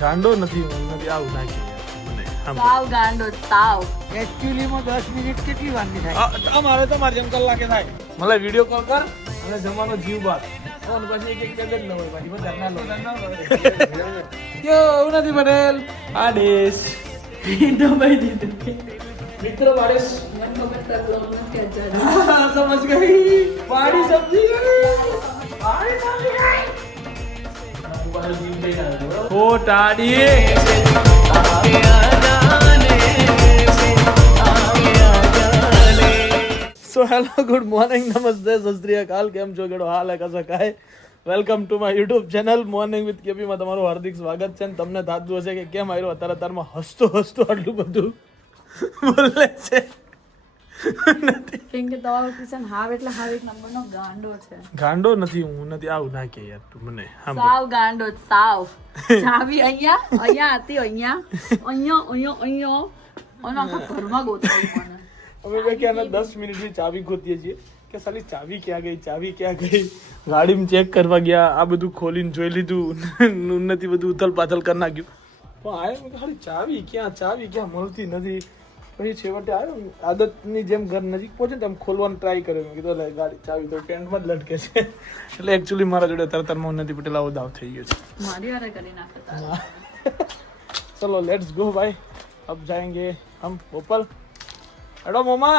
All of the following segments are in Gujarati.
ગાંડો નથી હું નથી આવું નાખી મને સાવ ગાંડો સાવ એકચ્યુઅલી માં 10 મિનિટ કેટલી વારની થાય? અમારે તો મારે જેમ કલાકે થાય મને વિડીયો કોલ કર અને જમાનો જીવ બાદ ફોન પછી એક બે જ લો પછી બધા ના લો યો એવું નથી પટેલ આદેશ તો ભાઈ દીધું મિત્રો આદેશ મને ખબર તક લોગ નથી અજાણ સમજ ગઈ પાડી સમજી ગઈ પાડી સમજી ગઈ ઓ ટાડી सो हेलो गुड मॉर्निंग नमस्ते सत श्री अकाल केम छो केडो हाल है कसा काय welcome to my YouTube channel morning with KP में તમારું હાર્દિક સ્વાગત છે અને તમને થાતું હશે કે કેમ આયરો અત્યારમાં હસતો આટલું બધું બોલે છે કેમ કે તમારો કિશન હાવ એટલે હાવ એક નંબરનો ગાંડો છે ગાંડો નથી હું નથી આવું નાખે યાર તું મને સાવ ગાંડો સાવ ચાવી અહીંયા હતી અહીંયા અને આખા ઘરમાં ગોતવાઈ મને અમે બે ક્યાં 10 મિનિટની ચાવી ગોતીએ છીએ કે સાલી ચાવી ક્યાં ગઈ ગાડીમાં ચેક કરવા ગયા આ બધું ખોલીને જોઈ લીધું નથી બધું ઉથલ પાથલ કરી નાખ્યું પણ આયો કે ખાલી ચાવી ક્યાં મળતી નથી પછી છેવટે આવ્યો આદતની જેમ ઘર નજીક પહોંચે ને તેમ ખોલવાનું ટ્રાય કર્યો મેં કીધું લે ગાડી ચાવી તો પેન્ટમાં જ લટકે છે એટલે એકચ્યુઅલી મારા જોડે તરતરમાં નથી પટેલ આવો દાવ થઈ ગયો છે મારી વારે કરી નાખે चलो लेट्स गो भाई अब जाएंगे हम भोपाल हेलो मोमा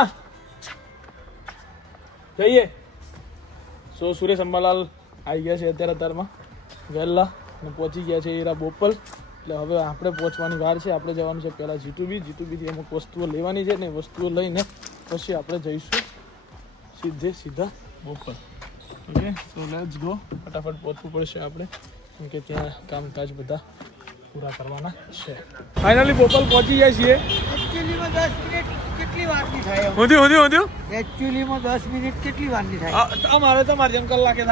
જઈએ સો સુરેશ અંબાલાલ આવી ગયા છે અત્યારમાં વહેલા અને પહોંચી ગયા છે એરા બોપલ એટલે હવે આપણે પહોંચવાની વાર છે આપણે જવાનું છે પહેલાં જીતુબીથી અમુક વસ્તુઓ લેવાની છે ને વસ્તુઓ લઈને પછી આપણે જઈશું સીધા Bopal okay so let's go ફટાફટ પહોંચવું પડશે આપણે કેમ કે ત્યાં કામકાજ બધા પૂરા કરવાના છે ફાઇનલી બોપલ પહોંચી ગયા છીએ એકચ્યુઅલી માં 10 મિનિટ કેટલી વારની થાય? હું એકચ્યુઅલી માં 10 મિનિટ કેટલી વારની થાય? અમારે તમારે જેમ કલાકે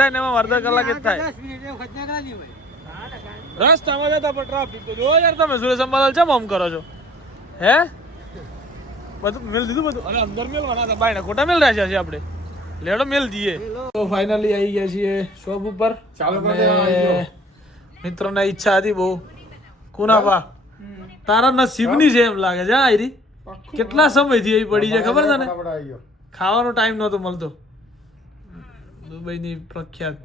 થાય ને એમાં અડધા કલાકે જ થાય 10 મિનિટ એવું ખતના ના નહીં હોય. રસ્તામાં જતા પણ ટ્રાફિક તો જો યાર તમે સુરેશ અંબાલાલ ચમ આમ કરો છો હે બધું મેલ દીધું બધું અરે અંદર મેલવાના હતા બાયના ખોટા મેલ રાખ્યા છે આપણે લેડો મેલ દઈએ તો ફાઇનલી આવી ગયા છીએ શોપ ઉપર મિત્રોને ઈચ્છા હતી બહુ કુનાબા તારા નસીબની છે એમ લાગે છે આયરી કેટલા સમયથી એ પડી છે ખબર તને ખાવાનો ટાઈમ નહોતો મળતો દુબઈની પ્રખ્યાત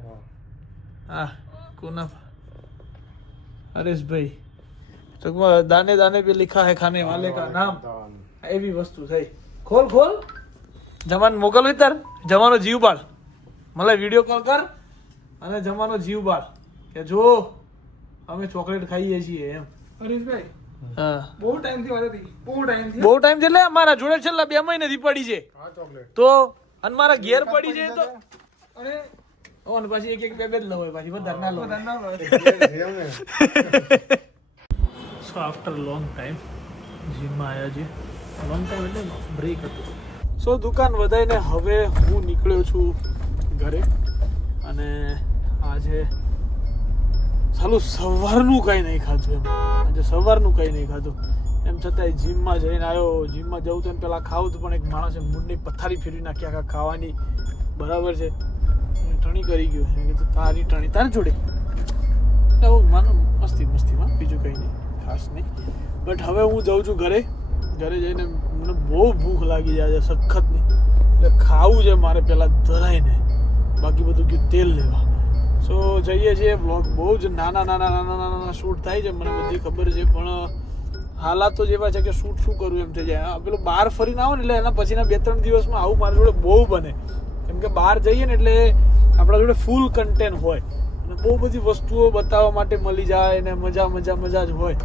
હા કુનાબા હરેશભાઈ તો દાને દાને पे लिखा है खाने वाले का नाम એવી વસ્તુ થઈ ખોલ જમાન મોકલ વિતર જમાનો જીવ બાળ મને વિડીયો કોલ કર અને જમાનો જીવ બાળ કે જો અમે ચોકલેટ ખાઈએ છીએ એમ હરીશભાઈ હા બહુ ટાઈમ થી એટલે મારા જોડે છેલ્લા 2 મહિનાથી પડી છે તો અને મારા ઘેર પડી છે તો અને ઓન પછી એક બે જ લો હોય પછી વધારે ના લો સો આફ્ટર લોંગ ટાઈમ જીમમાં આવ્યા છે લોંગ ટાઈમ એટલે બ્રેક હતું સો દુકાન વધાઈને હવે હું નીકળ્યો છું ઘરે અને આજે સાલું સવારનું કંઈ નહીં ખાધું એમ છતાંય જીમમાં જઈને આવ્યો જીમમાં જવું તો એમ પહેલાં ખાવું તો પણ એક માણસે મૂડની પથારી ફેરવી નાખી આખા ખાવાની બરાબર છે ટણી કરી ગયો એમ કીધું તારી ટણી તારી જોડે એટલે હું માનો મસ્તીમાં બીજું કંઈ નહીં ખાસ નહીં બટ હવે હું જાઉં છું ઘરે જઈને મને બહુ ભૂખ લાગી જાય છે સખતની એટલે ખાવું છે મારે પહેલાં ધરાઈને બાકી બધું ગયું તેલ લેવા સો જઈએ છીએ બ્લોગ બહુ જ નાના શૂટ થાય છે મને બધી ખબર છે પણ હાલાતો જેવા છે કે શૂટ શું કરવું એમ થઈ જાય પેલું બહાર ફરીને આવો ને એટલે એના પછીના 2-3 દિવસમાં આવું મારી જોડે બહુ બને કેમ કે બહાર જઈએ ને એટલે આપણા જોડે ફૂલ કન્ટેન્ટ હોય અને બહુ બધી વસ્તુઓ બતાવવા માટે મળી જાય ને મજા જ હોય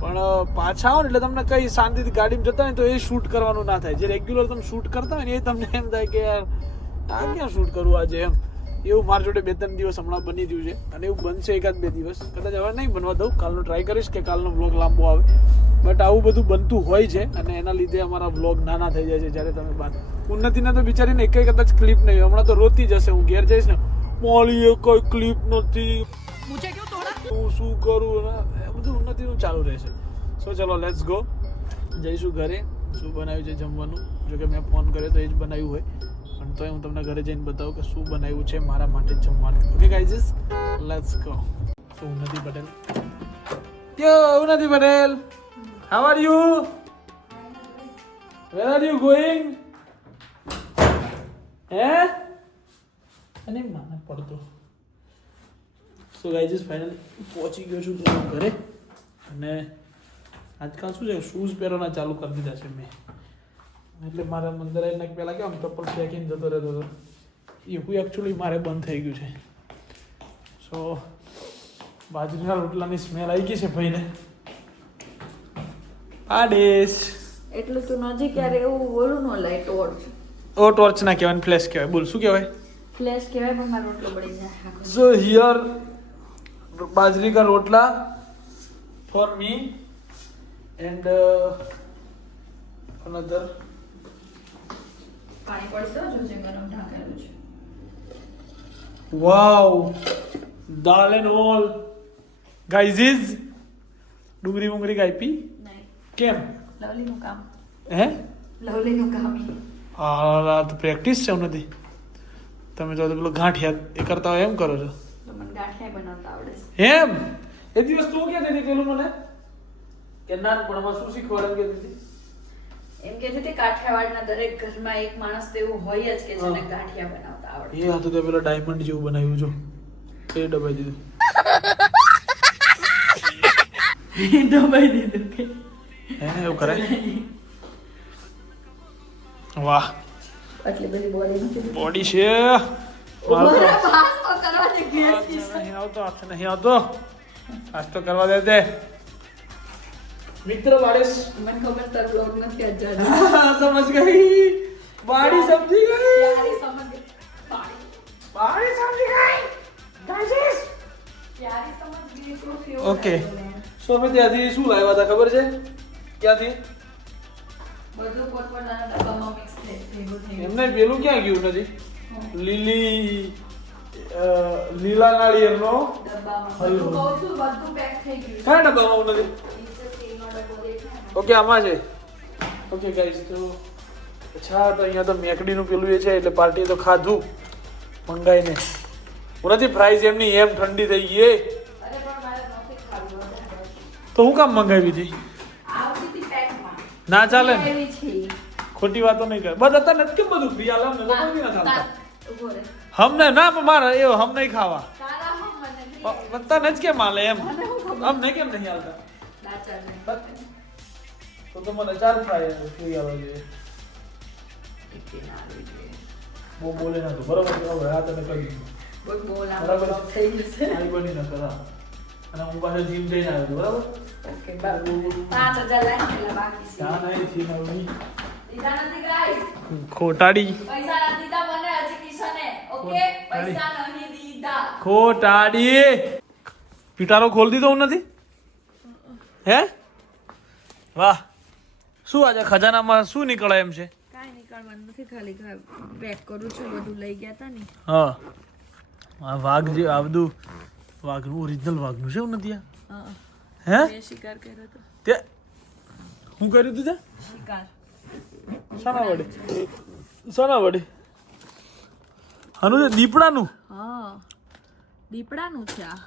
પણ પાછા આવો ને એટલે તમને કઈ શાંતિથી ગાડીમાં જતા હોય તો એ શૂટ કરવાનું ના થાય જે રેગ્યુલર તમે શૂટ કરતા હોય ને એ તમને એમ થાય કે યાર આ ક્યાં શૂટ કરવું આજે એમ એવું મારી જોડે 2-3 દિવસ હમણાં બની ગયું છે અને એવું બનશે 1-2 દિવસ કદાચ હવે નહીં બનવા દઉં કાલનો ટ્રાય કરીશ કે કાલનો વ્લોગ લાંબો આવે બટ આવું બધું બનતું હોય છે અને એના લીધે અમારા વ્લોગ નાના થઈ જાય છે જ્યારે તમે બાર ઉન્નતિને તો બિચારીને એક કદાચ ક્લિપ નહીં હમણાં તો રોતી જશે હું ઘેર જઈશ ને મોલી કોઈ ક્લિપ નથી હું શું કરું એ બધું ઉન્નતિનું ચાલુ રહેશે સો ચલો લેટ્સ ગો જઈશું ઘરે શું બનાવ્યું છે જમવાનું જો કે મેં ફોન કર્યો તો એ જ બનાવ્યું હોય પણ તોય હું તમને ઘરે જઈને બતાવું કે શું બનાવ્યું છે મારા માટે જમવાનું ઓકે ગાઈઝ લેટ્સ ગો ઉન્નતિ Patel. Yo, Unnati Patel. How are you? Where are you going? અને માને પડતો. સો ગાઈઝ ફાઇનલી પહોંચી ગયો છું ઘરે અને આજકાલ શું છે શૂઝ પહેરવાના ચાલુ કરી દીધા છે મેં એટલે મારા અંદર આવીને પહેલાં કેમ ચપ્પલ ફેંકીને જતો રહેતો હતો એવું એકચ્યુઅલી મારે બંધ થઈ ગયું છે. સો બાજરીના રોટલાની સ્મેલ આવી ગઈ છે ભાઈને. આદેશ એટલું તું નજીક ક્યારે એવું બોલું ન લાય ટોર્ચ. ઓ ટોર્ચ ના કહેવાય ફ્લેશ કહેવાય. બોલ શું કહેવાય? ફ્લેશ કહેવાય પણ મારો રોટલો બળી જાય. સો હિયર બાજરી કા રોટલા ફોર મી એન્ડ અનધર. પાણી પડશે જો જે ગરમ ઢાંકેલું છે. વાવ દાલ એન્ડ ઓલ ગાઈઝ ઇઝ ડુંગળી મુંગળી કાપી નહીં કેમ? લવલીનું કામ. હે લવલીનું કામ. હા તો પ્રેક્ટિસ છે નથી. તમે તો પેલો ગાંઠિયા એ કરતા હોય એમ કરો છો. તો મને ગાંઠિયા બનાવતા આવડે છે. એમ એ દિવસ તું ક્યાં હતી પેલું મને કે નાનપણમાં શું શીખવાડે કે હતી? એમ કે છે કે કાઠિયાવાડના દરેક ઘરમાં એક માણસ તો એવું હોય જ કે જેને ગાંઠિયા બનાવતા આવડે. એ હતું તો પેલા ડાયમંડ જેવું બનાવ્યું છો એ દબાઈ દીધું. દબાઈ દીધું કે હે એવું કરાય? વાહ આટલી બધી બોડી નથી. બોડી છે. ઓરે ભાસ તો કરવા દે ગેસ નહીં આવતો હાથ નહીં આવતો આજ તો કરવા દે દે મિત્ર વાળેસ. મને ખબર તાર બ્લોગ નથી આજ જાડે. સમજ ગઈ બાડી સમજી ગઈ. પ્યારી સમજ બાડી સમજી ગઈ ગાઈસ. પ્યારી સમજ ગઈ તો ફ્યો. ઓકે સો અમે ત્યાંથી શું લાવ્યા હતા ખબર છે? ક્યાંથી? બધું પોતપોતાના ડબ્બામાં મિક્સ ભેગું થઈ ગયું. એમને પેલું ક્યાં ગયું નથી? લીલા નાળિયેરનો ડબ્બામાં હલવો. બધું કહું છું બધું પેક થઈ ગયું. કયા ડબ્બામાં નથી? નીચે સ્ટીલનો ડબ્બો દેખાય ને. ઓકે આમાં છે. ઓકે ગાઈસ તો અચ્છા તો અહીંયા તો મેકડીનું પેલું એ છે એટલે પાર્ટી તો ખાધું મંગાઈને. હું નથી ફ્રાઈઝ એમની એમ ઠંડી થઈ ગઈ. અરે પણ મારે નથી ખાવું વધારે. તો હું કામ મંગાવી હતી? આવતી હતી પેકમાં. ના ચાલે ને એવી છે. ખોટી વાતો નહીં કરે. બસ અત્યારે નથી કેમ બધું ફ્રી આલે અમને તો કોઈ ના ચાલતા. ઉભો રહે. હમને ના પણ મારે એ હમ નહીં ખાવા. તારા હમ મને નહીં. બત્તા જ કેમ આલે એમ અમને કેમ નહીં હાલતા? લાચાર નહીં. તો મને ચાર ફ્રાય ફ્રી આવે છે. એકે ના આવી જોઈએ. બહુ બોલે ના તો બરોબર હવે આ તમે કહી દીધું બોલ બોલ આ બરાબર. બ્લોગ થઈ જશે. આવી બની ન કરા અને હું પાછો જીમ જઈને આવ્યો હતો, બરાબર. ઓકે બાબુ 5000 લાઈન પેલા બાકી છે. ત્યાં નહીં થી નવની દીધા નથી ગાઈસ. ખોટાડી પૈસા નથી દીધા મને હજી કિશને. ઓકે પૈસા નહીં દીધા. ખોટાડી પિટારો ખોલ દીધો હું નથી હે? વાહ શું આજે ખજાનામાં શું નીકળે એમ છે? કાઈ નીકળવાનું નથી ખાલી પેક કરું છું બધું લઈ ગયા તા ને. હા આ વાઘ જે આ બધું વાઘનું ઓરિજિનલ વાઘનું છે એવું નથી આ? હા હે મેં શિકાર કર્યો તો. તે હું કર્યું તું તે? શિકાર શાના વડે? શાના વડે? આનું છે દીપડાનું? હા દીપડાનું છે આ.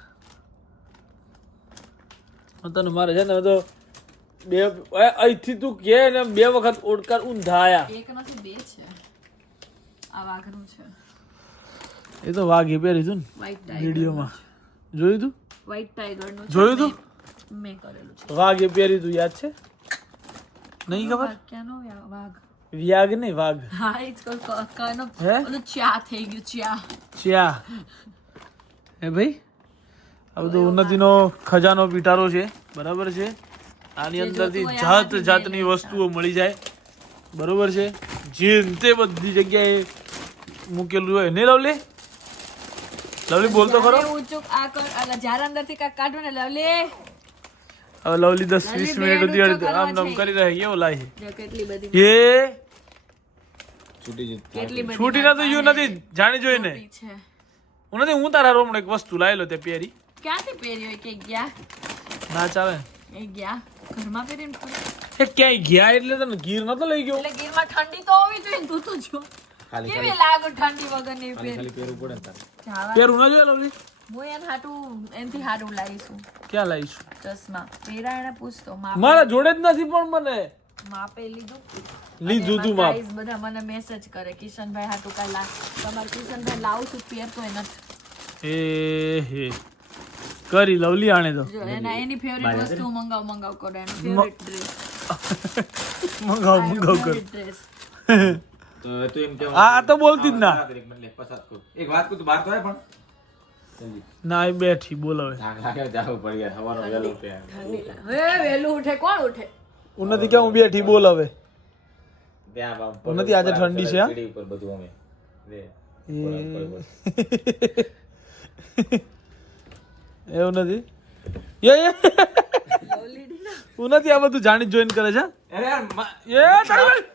તને મારે છે ને તો બે અહીંથી તું કે ને 2 વખત ઓડકાર ઊંધાયા. એક નથી બે છે. આ વાઘનું છે. એ તો વાઘ એ પહેરી તું ને વ્હાઈટ ટાઈગર. વિડીયોમાં જોયું તું? વ્હાઈટ ટાઈગરનું છે. જોયું તું? મેં કરેલું છે. વાઘ એ પહેરી તું યાદ છે? નહીં ખબર? વાઘ ક્યાંનો વાઘ? વ્યાગ નહીં વાઘ. હા એ જ કનો હે? ઓલું ચા થઈ ગયું ચા. ચ્યા હે ભાઈ આ બધો ઉન્નતિનો ખજાનો પીટારો છે, બરાબર છે. આની જે અંદરથી જોતું હોય જાત આમાંથી જાતની લઈ વસ્તુઓ મળી જાય, બરોબર છે. જે તે બધી જગ્યાએ મૂકેલું હોય ને. લવલી લવલી બોલતો ખરો. જ્યારે ઊંચું આ કર અલા જ્યારે અંદરથી કાંઈક કાઢો ને લવલી. હવે લવલી 10-20 લવલી મિનિટ બેડ સુધી ઊંચો કરવા આમ નામ છે. કરી રહે કેવો લાય જો કેટલી બધી એ કેટલી બધી છૂટી નતું યુ નથી જાણી જોઈને ટોપી છે. હું નથી. હું તારા રૂમ એક વસ્તુ લાયેલો તે પહેરી ક્યાંથી પહેરી હોય કે ગયા ના ચાલે. એ ગયા ઘરમાં પહેરીને ફરે. એ ક્યાંય ગયા એટલે તને ગીર નતો લઈ ગયો? એટલે ગીરમાં ઠંડી તો હોવી જોઈએ ને. તું તો જો કેવી લાગુ ઠંડી વગર નહીં પહેરી. પહેરું ના જોઈએ લવલી. હું એને હાટું એનથી હારું લાવીશું ક્યાં લાવીશું? ચશ્મા પેરા એને પૂછતો મારા જોડે જ નથી પણ મને માપે લીધું તું માપ. ગાઈસ બધા મને મેસેજ કરે કિશનભાઈ હાટું કાઈ લાવ તમારે કિશનભાઈ લાવું છું પહેરતો એ નથી એ હે કરી લવલી આણે તો જો એના એની ફેવરિટ વસ્તુ મંગાવ કરો એનો ફેવરિટ ડ્રેસ મંગાવ કર ડ્રેસ તો તું એમ કેવું આ તો બોલતી જ ના એક વાત કહું તું બહાર તો આય પણ જલ્દી ના એ બેઠી બોલાવે થાક લાગે જાવું પડી ગયા સવારનો વહેલો ઉઠે હવે વેલું ઉઠે કોણ ઉઠે ઉન્નતિ કેમ હું બેઠી બોલાવે ત્યાં બાપ નથી, આજે ઠંડી છે, હા? સીડી ઉપર બધું અમે રે એવું નથી ઉન્નતિ આ બધું જાણી જોઈન કરે છે. અરે યાર એ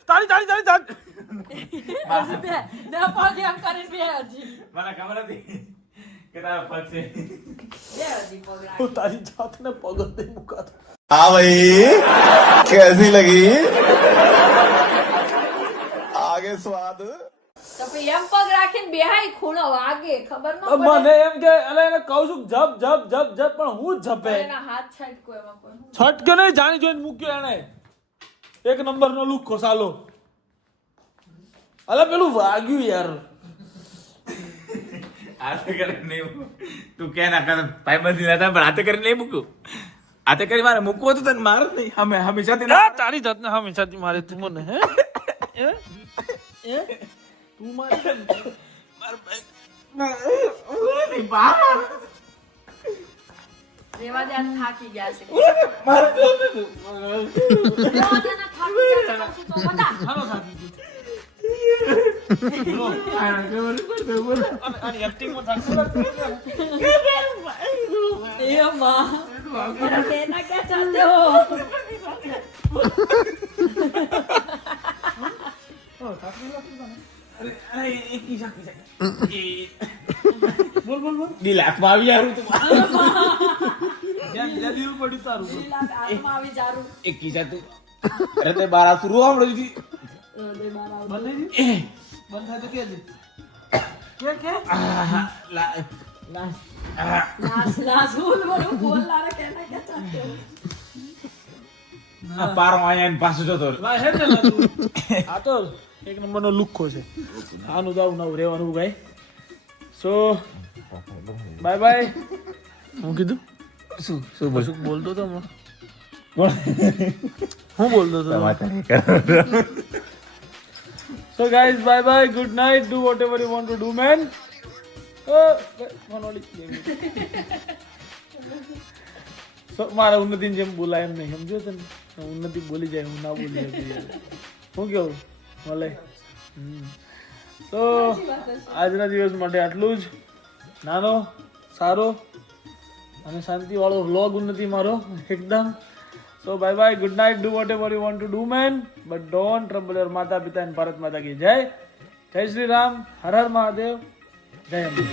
તાળી તાળી તાળી તાળી ના પગ એમ કરીને બે હજી મને ખબર હતી કે તારા પગ છે બે હજી પગ રાખ. હું તારી જાતને પગ જ નહીં મુકાતો. हाँ भाई कैसी लगी आगे स्वाद તો પછી એમ પગ રાખીને બેહાય ખૂણો વાગે ખબર ન પડે મને એમ કે અલે એને કહું છું જપ જપ જપ જપ પણ હું જ જપે એના હાથ છટકો એમાં કોઈ છટકે નહીં જાણી જોઈને મૂક્યો એને એક નંબરનો લુખ્ખો સાલો. અલે પેલું વાગ્યું યાર. હાથે કરીને નહીં તું કે ના કર ભાઈ બંધી નતા પણ હાથે કરીને નહીં મૂકું હાથે કરી મારે મૂકવું હતું તને માર જ નહીં અમે હંમેશાથી આ તારી જાતને હંમેશાથી મારે તું મને હે તું મારે રેવા દે આ થાકી ગયા છે રેવા દે ના થાકી ગયા છે તો બતા હાલો થાકી અને એક્ટિંગમાં થાકી એ માં મેરા कहना क्या चाहते हो બોલ બોલ બોલ દિલ હાથમાં આવી યાર તું જ્યાં દિલ પડ્યું તારું બોલ. આત્મા આવી જારું એક કિસ્સા તું અરે તે બાર આ શરૂ હમણાં હતી હૃદય મારા બંધ થઈ ગયું? બંધ થાય તો કેજે. લાસ લાસ બોલ બોલ લારે कहना क्या चाहते हो આ પારો આયા પાછો જતો રહ્યો. ના હે ને લાતું. આ તો એક નંબરનો લુખ્ખો છે. આનું તો આવું નવું રહેવાનું ભાઈ. So bye bye. હું કીધું શું શું બોલ શું બોલતો તો હમણાં? બોલ હું બોલતો હતો? તમારે કરો So guys, bye bye, good night, do whatever you want to do, man. So મારા ઉન્નતિ જેમ બોલાય એમ નહીં, સમજો તને? ઉન્નતિ બોલી જાય, હું ના બોલી શકું યાર. શું કેવું મળે? તો આજના દિવસ માટે આટલું જ. નાનો સારો અને શાંતિવાળો વ્લોગ ઉન્નતિ મારો એકદમ. So bye bye, good night, do whatever you want to do, man, but don't trouble your Mata Pita and Bharat Mata ki Jai. Jai Shri Ram, Har Har Mahadev, Jai Ambe.